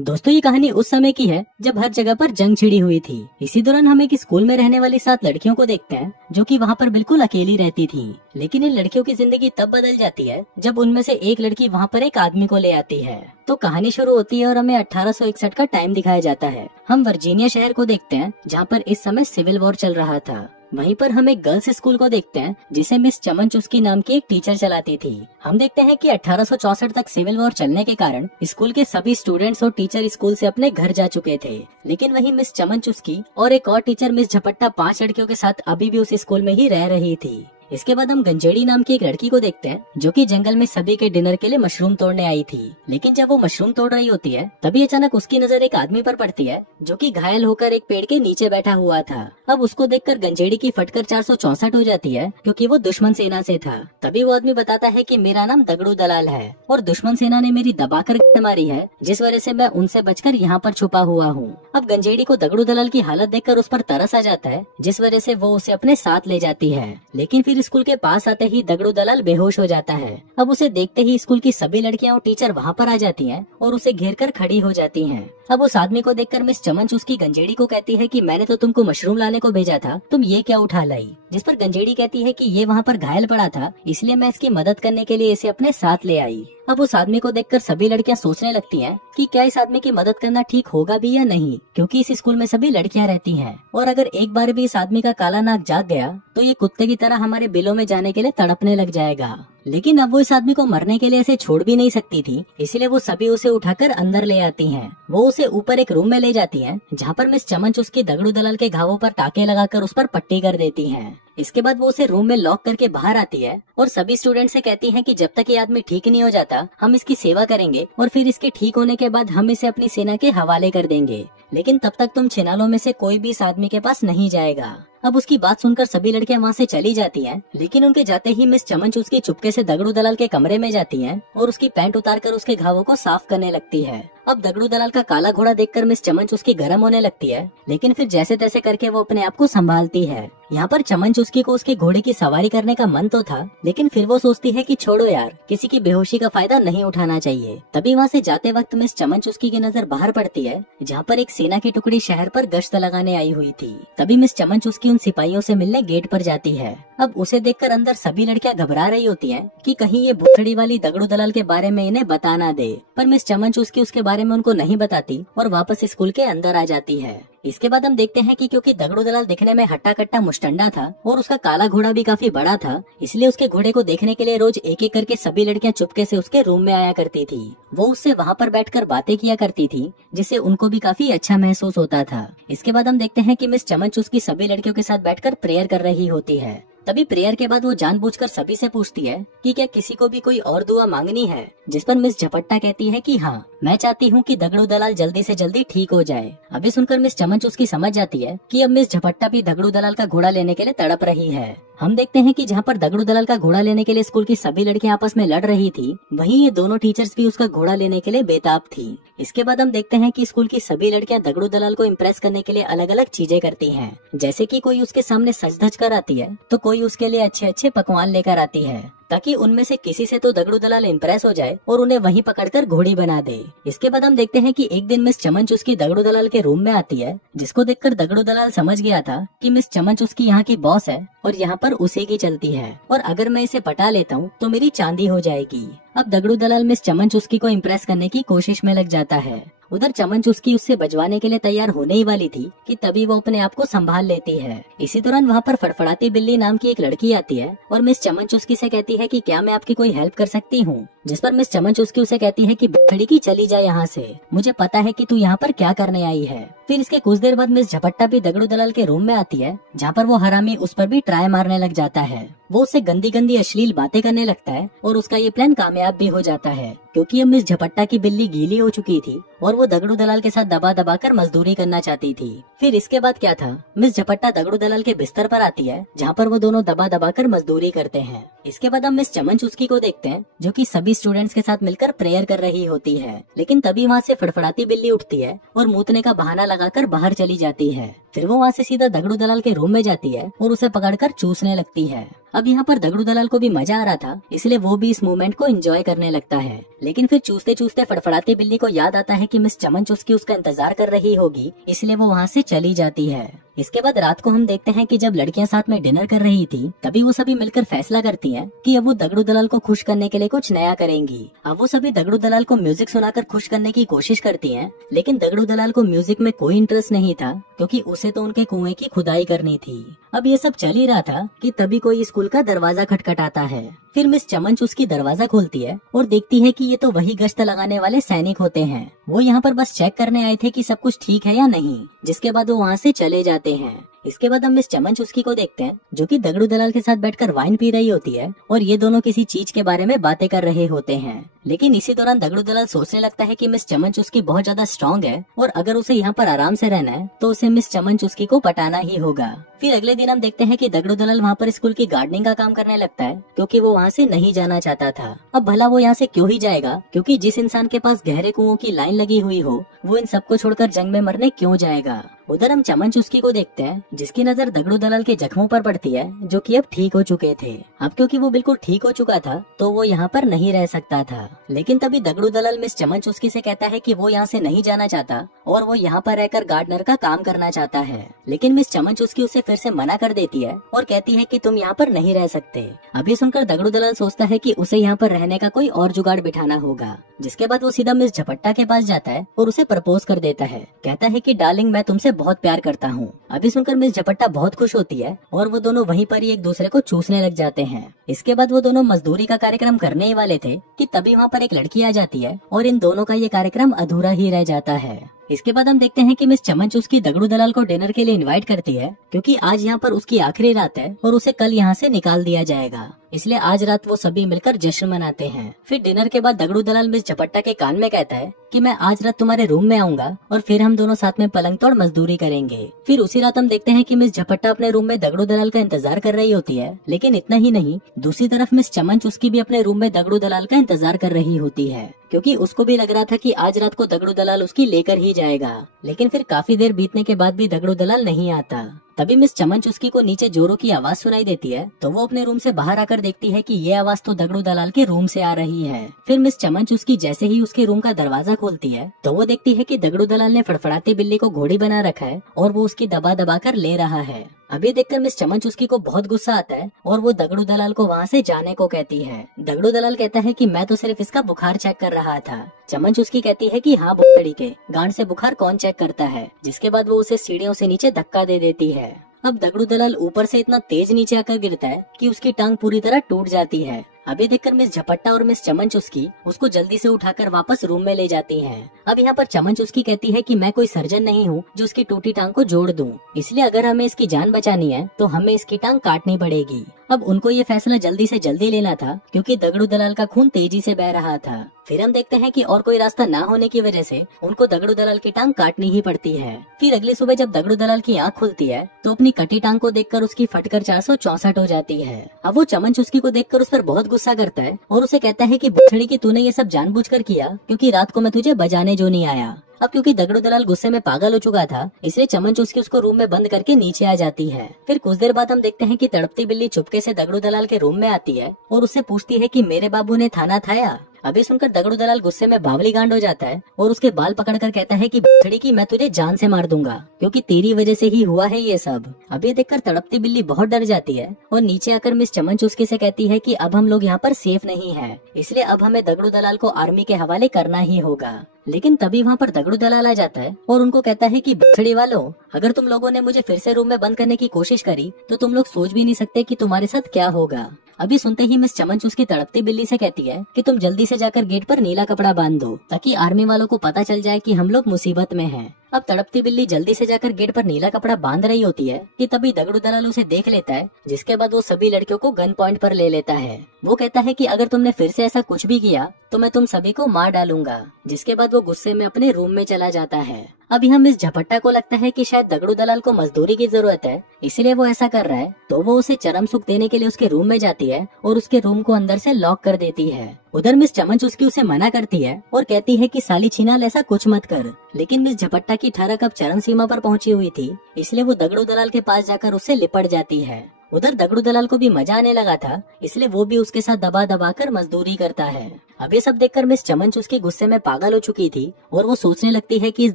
दोस्तों ये कहानी उस समय की है जब हर जगह पर जंग छिड़ी हुई थी। इसी दौरान हम एक स्कूल में रहने वाली 7 लड़कियों को देखते हैं जो कि वहाँ पर बिल्कुल अकेली रहती थी। लेकिन इन लड़कियों की जिंदगी तब बदल जाती है जब उनमें से एक लड़की वहाँ पर एक आदमी को ले आती है। तो कहानी शुरू होती है और हमें 1861 का टाइम दिखाया जाता है। हम वर्जीनिया शहर को देखते हैं जहाँ पर इस समय सिविल वॉर चल रहा था। वहीं पर हम एक गर्ल्स स्कूल को देखते हैं जिसे मिस चमन चुस्की नाम की एक टीचर चलाती थी। हम देखते हैं कि 1864 तक सिविल वॉर चलने के कारण स्कूल के सभी स्टूडेंट्स और टीचर स्कूल से अपने घर जा चुके थे। लेकिन वहीं मिस चमन चुस्की और एक और टीचर मिस झपट्टा 5 लड़कियों के साथ अभी भी उस स्कूल में ही रह रही थी। इसके बाद हम गंजेड़ी नाम की एक लड़की को देखते हैं जो कि जंगल में सभी के डिनर के लिए मशरूम तोड़ने आई थी। लेकिन जब वो मशरूम तोड़ रही होती है तभी अचानक उसकी नजर एक आदमी पर पड़ती है जो कि घायल होकर एक पेड़ के नीचे बैठा हुआ था। अब उसको देखकर गंजेड़ी की फटकर 464 हो जाती है क्योंकि वो दुश्मन सेना से था। तभी वो आदमी बताता है कि मेरा नाम दगड़ू दलाल है और दुश्मन सेना ने मेरी दबाकर मारी है जिस वजह से मैं उनसे बचकर यहाँ पर छुपा हुआ हूँ। अब गंजेड़ी को दगड़ू दलाल की हालत देखकर उस पर तरस आ जाता है जिस वजह से वो उसे अपने साथ ले जाती है। लेकिन फिर स्कूल के पास आते ही दगड़ू दलाल बेहोश हो जाता है। अब उसे देखते ही स्कूल की सभी लड़कियां और टीचर वहाँ पर आ जाती हैं और उसे घेर कर खड़ी हो जाती हैं। अब उस आदमी को देखकर मिस चमन चुस्की गंजेड़ी को कहती है कि मैंने तो तुमको मशरूम लाने को भेजा था, तुम ये क्या उठा लाई। जिस पर गंजेड़ी कहती है कि ये वहाँ पर घायल पड़ा था इसलिए मैं इसकी मदद करने के लिए इसे अपने साथ ले आई। अब उस आदमी को देखकर सभी लड़कियां सोचने लगती हैं कि क्या इस आदमी की मदद करना ठीक होगा भी या नहीं, क्योंकि इस स्कूल में सभी लड़कियां रहती हैं और अगर एक बार भी इस आदमी का काला नाक जाग गया तो ये कुत्ते की तरह हमारे बिलों में जाने के लिए तड़पने लग जाएगा। लेकिन अब वो इस आदमी को मरने के लिए ऐसे छोड़ भी नहीं सकती थी, इसलिए वो सभी उसे उठाकर अंदर ले आती हैं। वो उसे ऊपर एक रूम में ले जाती हैं जहाँ पर मिस चमन चुस्की दगड़ू दलाल के घावों पर टाके लगाकर उस पर पट्टी कर देती हैं। इसके बाद वो उसे रूम में लॉक करके बाहर आती है और सभी स्टूडेंट से कहती है कि जब तक ये आदमी ठीक नहीं हो जाता हम इसकी सेवा करेंगे और फिर इसके ठीक होने के बाद हम इसे अपनी सेना के हवाले कर देंगे। लेकिन तब तक तुम छिनालों में से कोई भी इस आदमी के पास नहीं जाएगा। अब उसकी बात सुनकर सभी लड़कियां वहाँ से चली जाती हैं। लेकिन उनके जाते ही मिस चमन चुस्की चुपके से दगड़ू दलाल के कमरे में जाती हैं और उसकी पैंट उतारकर उसके घावों को साफ करने लगती है। अब दगड़ू दलाल का काला घोड़ा देखकर मिस चमन चुस्की गर्म होने लगती है, लेकिन फिर जैसे तैसे करके वो अपने आप को संभालती है। यहाँ पर चमन चुस्की को उसके घोड़े की सवारी करने का मन तो था, लेकिन फिर वो सोचती है कि छोड़ो यार, किसी की बेहोशी का फायदा नहीं उठाना चाहिए। तभी वहाँ से जाते वक्त मिस चमन चुस्की की नजर बाहर पड़ती है जहाँ पर एक सेना की टुकड़ी शहर पर गश्त लगाने आई हुई थी। तभी मिस चमन चुस्की उन सिपाहियों से मिलने गेट पर जाती है। अब उसे देखकर अंदर सभी लड़कियां घबरा रही होती हैं कि कहीं ये भुसड़ी वाली दगड़ू दलाल के बारे में इन्हें बता ना दे, पर मिस चमन चुस्की उसके बारे में उनको नहीं बताती और वापस स्कूल के अंदर आ जाती है। इसके बाद हम देखते हैं कि क्योंकि दगड़ू दलाल दिखने में हट्टा कट्टा मुस्टंडा था और उसका काला घोड़ा भी काफी बड़ा था, इसलिए उसके घोड़े को देखने के लिए रोज एक एक करके सभी लड़कियां चुपके से उसके रूम में आया करती थी। वो उससे वहाँ पर बैठकर बातें किया करती थी जिससे उनको भी काफी अच्छा महसूस होता था। इसके बाद हम देखते हैं कि मिस चमन चुस्की सभी लड़कियों के साथ बैठकर प्रेयर कर रही होती है। तभी प्रेयर के बाद वो जानबूझकर सभी से पूछती है कि क्या किसी को भी कोई और दुआ मांगनी है, जिस पर मिस झपट्टा कहती है कि हाँ, मैं चाहती हूँ कि दगड़ू दलाल जल्दी से जल्दी ठीक हो जाए। अभी सुनकर मिस चमन चुस्की समझ जाती है कि अब मिस झपट्टा भी दगड़ू दलाल का घोड़ा लेने के लिए तड़प रही है। हम देखते हैं कि जहाँ पर दगड़ू दलाल का घोड़ा लेने के लिए स्कूल की सभी लड़कियां आपस में लड़ रही थी, वहीं ये दोनों टीचर्स भी उसका घोड़ा लेने के लिए बेताब थी। इसके बाद हम देखते हैं कि स्कूल की सभी लड़कियां दगड़ू दलाल को इम्प्रेस करने के लिए अलग अलग चीजें करती हैं, जैसे कि कोई उसके सामने सज धज कर आती है तो कोई उसके लिए अच्छे अच्छे पकवान लेकर आती है ताकि उनमें से किसी से तो दगड़ू दलाल इम्प्रेस हो जाए और उन्हें वहीं पकड़कर घोड़ी बना दे। इसके बाद हम देखते हैं कि एक दिन मिस चमन चुस्की दगड़ू दलाल के रूम में आती है, जिसको देखकर दगड़ू दलाल समझ गया था कि मिस चमन चुस्की यहाँ की बॉस है और यहाँ पर उसी की चलती है और अगर मैं इसे पटा लेता हूँ तो मेरी चांदी हो जाएगी। अब दगड़ू दलाल मिस चमन चुस्की को इम्प्रेस करने की कोशिश में लग जाता है। उधर चमन चुस्की उससे बजवाने के लिए तैयार होने ही वाली थी कि तभी वो अपने आप को संभाल लेती है। इसी दौरान वहाँ पर फड़फड़ाती बिल्ली नाम की एक लड़की आती है और मिस चमन चुस्की से कहती है कि क्या मैं आपकी कोई हेल्प कर सकती हूँ, जिस पर मिस चमन चुस्की उसे कहती है कि बड़ी की चली जाए यहाँ से, मुझे पता है कि तू यहाँ पर क्या करने आई है। फिर इसके कुछ देर बाद मिस झपट्टा भी दगड़ू दलाल के रूम में आती है जहाँ पर वो हरामी उस पर भी ट्राई मारने लग जाता है। वो उससे गंदी गंदी अश्लील बातें करने लगता है और उसका ये प्लान कामयाब भी हो जाता है क्योंकि अब मिस झपट्टा की बिल्ली गीली हो चुकी थी और वो दगड़ू दलाल के साथ दबा दबा कर मजदूरी करना चाहती थी। फिर इसके बाद क्या था, मिस झपट्टा दगड़ू दलाल के बिस्तर पर आती है जहाँ पर वो दोनों दबा दबा कर मजदूरी करते हैं। इसके बाद हम मिस चमन चुस्की को देखते हैं जो कि सभी स्टूडेंट्स के साथ मिलकर प्रेयर कर रही होती है, लेकिन तभी वहाँ से फड़फड़ाती बिल्ली उठती है और मूतने का बहाना लगाकर बाहर चली जाती है। फिर वो वहाँ से सीधा दगड़ू दलाल के रूम में जाती है और उसे पकड़कर चूसने लगती है। अब यहाँ पर दगड़ू दलाल को भी मजा आ रहा था, इसलिए वो भी इस मूवमेंट को एंजॉय करने लगता है। लेकिन फिर चूसते चूसते फड़फड़ाती बिल्ली को याद आता है कि मिस चमनचुस्की उसका इंतजार कर रही होगी, इसलिए वो वहाँ से चली जाती है। इसके बाद रात को हम देखते हैं कि जब लड़कियां साथ में डिनर कर रही थी, तभी वो सभी मिलकर फैसला करती हैं कि अब वो दगड़ू दलाल को खुश करने के लिए कुछ नया करेंगी। अब वो सभी दगड़ू दलाल को म्यूजिक सुनाकर खुश करने की कोशिश करती हैं, लेकिन दगड़ू दलाल को म्यूजिक में कोई इंटरेस्ट नहीं था, क्योंकि उसे तो उनके कुएं की खुदाई करनी थी। अब ये सब चल ही रहा था कि तभी कोई स्कूल का दरवाजा खटखटाता है। फिर मिस चमनचुस्की दरवाजा खोलती है और देखती है कि ये तो वही गश्त लगाने वाले सैनिक होते हैं। वो यहाँ पर बस चेक करने आए थे कि सब कुछ ठीक है या नहीं, जिसके बाद वो वहाँ से चले जाते हैं। इसके बाद हम मिस चमनचुस्की को देखते हैं, जो कि दगड़ू दलाल के साथ बैठकर वाइन पी रही होती है और ये दोनों किसी चीज के बारे में बातें कर रहे होते हैं। लेकिन इसी दौरान दगड़ू दलाल सोचने लगता है कि मिस चमनचुस्की बहुत ज्यादा स्ट्रांग है और अगर उसे यहाँ पर आराम से रहना है तो उसे मिस चमनचुस्की को पटाना ही होगा। फिर अगले दिन हम देखते हैं कि दगड़ू दलाल वहाँ पर स्कूल की गार्डनिंग का काम करने लगता है, क्योंकि वो वहाँ से नहीं जाना चाहता था। अब भला वो यहाँ से क्यों ही जाएगा, क्योंकि जिस इंसान के पास गहरे कुओं की लाइन लगी हुई हो, वो इन सबको छोड़कर जंग में मरने क्यों जाएगा। उधर हम चमनचुस्की को देखते हैं, जिसकी नजर दगड़ू दलाल के जख्मों पर पड़ती है, जो कि अब ठीक हो चुके थे। अब क्योंकि वो बिल्कुल ठीक हो चुका था, तो वो यहाँ पर नहीं रह सकता था। लेकिन तभी दगड़ू दलाल मिस चमनचुस्की से कहता है कि वो यहाँ से नहीं जाना चाहता और वो यहाँ पर रहकर गार्डनर का काम करना चाहता है। लेकिन मिस चमनचुस्की उसे फिर से मना कर देती है और कहती है कि तुम यहाँ पर नहीं रह सकते। अभी सुनकर दगड़ू दलाल सोचता है कि उसे यहाँ पर रहने का कोई और जुगाड़ बिठाना होगा। जिसके बाद वो सीधा मिस झपट्टा के पास जाता है और उसे प्रपोज कर देता है। कहता है कि डार्लिंग, मैं तुमसे बहुत प्यार करता हूँ। अभी सुनकर मिस झपट्टा बहुत खुश होती है और वो दोनों वहीं पर ही एक दूसरे को चूसने लग जाते हैं। इसके बाद वो दोनों मजदूरी का कार्यक्रम करने ही वाले थे कि तभी वहाँ पर एक लड़की आ जाती है और इन दोनों का ये कार्यक्रम अधूरा ही रह जाता है। इसके बाद हम देखते हैं कि मिस चमनचुस्की दगड़ू दलाल को डिनर के लिए इनवाइट करती है, क्योंकि आज यहाँ पर उसकी आखिरी रात है और उसे कल यहाँ से निकाल दिया जाएगा। इसलिए आज रात वो सभी मिलकर जश्न मनाते हैं। फिर डिनर के बाद दगड़ू दलाल मिस झपट्टा के कान में कहता है कि मैं आज रात तुम्हारे रूम में आऊंगा और फिर हम दोनों साथ में पलंग तोड़ मजदूरी करेंगे। फिर उसी रात हम देखते हैं कि मिस झपट्टा अपने रूम में दगड़ू दलाल का इंतजार कर रही होती है। लेकिन इतना ही नहीं, दूसरी तरफ मिस चमनचुस्की भी अपने रूम में दगड़ू दलाल का इंतजार कर रही होती है, क्योंकि उसको भी लग रहा था कि आज रात को दगड़ू दलाल उसकी लेकर ही जाएगा। लेकिन फिर काफी देर बीतने के बाद भी दगड़ू दलाल नहीं आता। तभी मिस चमनचुस्की को नीचे जोरों की आवाज सुनाई देती है, तो वो अपने रूम से बाहर आकर देखती है कि ये आवाज तो दगड़ू दलाल के रूम से आ रही है। फिर मिस चमनचुस्की जैसे ही उसके रूम का दरवाजा खोलती है, तो वो देखती है कि दगड़ू दलाल ने फड़फड़ाती बिल्ली को घोड़ी बना रखा है और वो उसकी दबा दबा कर ले रहा है। अभी देखकर मिस चमनचुस्की को बहुत गुस्सा आता है और वो दगड़ू दलाल को वहाँ से जाने को कहती है। दगड़ू दलाल कहता है कि मैं तो सिर्फ इसका बुखार चेक कर रहा था। चमनचुस्की कहती है कि हाँ बुखड़ी के गांड से बुखार कौन चेक करता है। जिसके बाद वो उसे सीढ़ियों से नीचे धक्का दे देती है। अब दगड़ू दलाल ऊपर से इतना तेज नीचे आकर गिरता है कि उसकी टांग पूरी तरह टूट जाती है। अभी देखकर मिस झपट्टा और मिस चमनचुस्की उसको जल्दी से उठाकर वापस रूम में ले जाती हैं। अब यहाँ पर चमनचुस्की कहती है कि मैं कोई सर्जन नहीं हूँ जो उसकी टूटी टांग को जोड़ दूं, इसलिए अगर हमें इसकी जान बचानी है तो हमें इसकी टांग काटनी पड़ेगी। अब उनको ये फैसला जल्दी से जल्दी लेना था, क्योंकि दगड़ू दलाल का खून तेजी से बह रहा था। फिर हम देखते हैं कि और कोई रास्ता ना होने की वजह से उनको दगड़ू दलाल की टांग काटनी ही पड़ती है। फिर अगली सुबह जब दगड़ू दलाल की आँख खुलती है तो अपनी कटी टांग को देखकर उसकी फटकर 464 हो जाती है। अब वो चमनचुस्की को देखकर उस पर बहुत गुस्सा करता है और उसे कहता है कि बुछड़ी की तूने ये सब जानबूझकर किया, क्योंकि रात को मैं तुझे बजाने जो नहीं आया। अब क्योंकि दगड़ू दलाल गुस्से में पागल हो चुका था, इसलिए चमनचुस्की उसको रूम में बंद करके नीचे आ जाती है। फिर कुछ देर बाद हम देखते हैं कि तड़पती बिल्ली चुपके से दगड़ू दलाल के रूम में आती है और उससे पूछती है कि मेरे बाबू ने थाना थाया। अभी सुनकर दगड़ू दलाल गुस्से में बावली गांड हो जाता है और उसके बाल पकड़कर कहता है कि बछड़ी की मैं तुझे जान से मार दूंगा, क्योंकि तेरी वजह से ही हुआ है ये सब। अभी देखकर तड़पती बिल्ली बहुत डर जाती है और नीचे आकर मिस चमनचुस्की से कहती है कि अब हम लोग यहाँ पर सेफ नहीं है, इसलिए अब हमें दगड़ू दलाल को आर्मी के हवाले करना ही होगा। लेकिन तभी वहाँ पर दगड़ू दलाल आ जाता है और उनको कहता है कि बछड़ी वालों, अगर तुम लोगों ने मुझे फिर से रूम में बंद करने की कोशिश करी तो तुम लोग सोच भी नहीं सकते कि तुम्हारे साथ क्या होगा। अभी सुनते ही मिस चमनचुस्की तड़पती बिल्ली से कहती है कि तुम जल्दी से जाकर गेट पर नीला कपड़ा बांध दो, ताकि आर्मी वालों को पता चल जाए कि हम लोग मुसीबत में हैं। अब तड़पती बिल्ली जल्दी से जाकर गेट पर नीला कपड़ा बांध रही होती है कि तभी दगड़ू दलाल उसे देख लेता है, जिसके बाद वो सभी लड़कियों को गन पॉइंट पर ले लेता है। वो कहता है कि अगर तुमने फिर से ऐसा कुछ भी किया तो मैं तुम सभी को मार डालूंगा। जिसके बाद वो गुस्से में अपने रूम में चला जाता है। अब यहाँ मिस झपट्टा को लगता है कि शायद दगड़ू दलाल को मजदूरी की जरूरत है, इसलिए वो ऐसा कर रहा है। तो वो उसे चरम सुख देने के लिए उसके रूम में जाती है और उसके रूम को अंदर से लॉक कर देती है। उधर मिस चमन उसकी उसे मना करती है और कहती है कि साली छिनाल ऐसा कुछ मत कर। लेकिन मिस झपट्टा की ठरक अब चरम सीमा पर पहुंची हुई थी, इसलिए वो दगड़ू दलाल के पास जाकर उससे लिपट जाती है। उधर दगड़ू दलाल को भी मजा आने लगा था, इसलिए वो भी उसके साथ दबा दबा कर मजदूरी करता है। अब ये सब देखकर मिस चमन उसके गुस्से में पागल हो चुकी थी और वो सोचने लगती है कि इस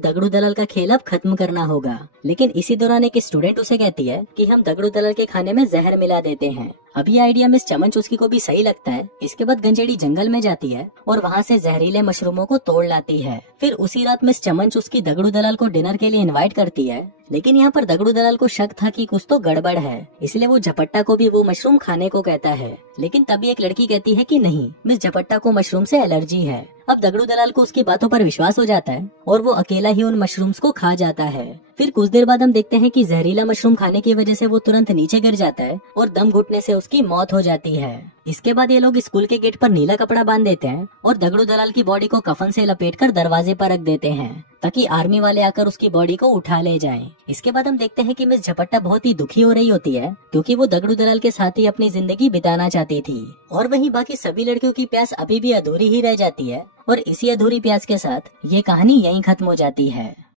दगड़ू दलाल का खेल अब खत्म करना होगा। लेकिन इसी दौरान एक स्टूडेंट उसे कहती है कि हम दगड़ू दलाल के खाने में जहर मिला देते हैं। अब ये आइडिया मिस चमन उसकी को भी सही लगता है। इसके बाद गंजेड़ी जंगल में जाती है और वहाँ से जहरीले मशरूमों को तोड़ लाती है। फिर उसी रात मिस चमन उसकी दगड़ू दलाल को डिनर के लिए इनवाइट करती है। लेकिन यहाँ पर दगड़ू दलाल को शक था कि कुछ तो गड़बड़ है, इसलिए वो झपट्टा को भी वो मशरूम खाने को कहता है। लेकिन तभी एक लड़की कहती है कि नहीं, मिस झपट्टा को मशरूम से एलर्जी है। अब दगड़ू दलाल को उसकी बातों पर विश्वास हो जाता है और वो अकेला ही उन मशरूम्स को खा जाता है। फिर कुछ देर बाद हम देखते हैं कि जहरीला मशरूम खाने की वजह से वो तुरंत नीचे गिर जाता है और दम घुटने से उसकी मौत हो जाती है। इसके बाद ये लोग स्कूल के गेट पर नीला कपड़ा बांध देते हैं और दगड़ू दलाल की बॉडी को कफन से लपेटकर दरवाजे पर रख देते हैं ताकि आर्मी वाले आकर उसकी बॉडी को उठा ले जाएं। इसके बाद हम देखते हैं कि मिस झपट्टा बहुत ही दुखी हो रही होती है क्योंकि वो दगड़ू दलाल के साथ ही अपनी जिंदगी बिताना चाहती थी और वहीं बाकी सभी लड़कियों की प्यास अभी भी अधूरी ही रह जाती है। और इसी अधूरी प्यास के साथ ये कहानी यहीं खत्म हो जाती है।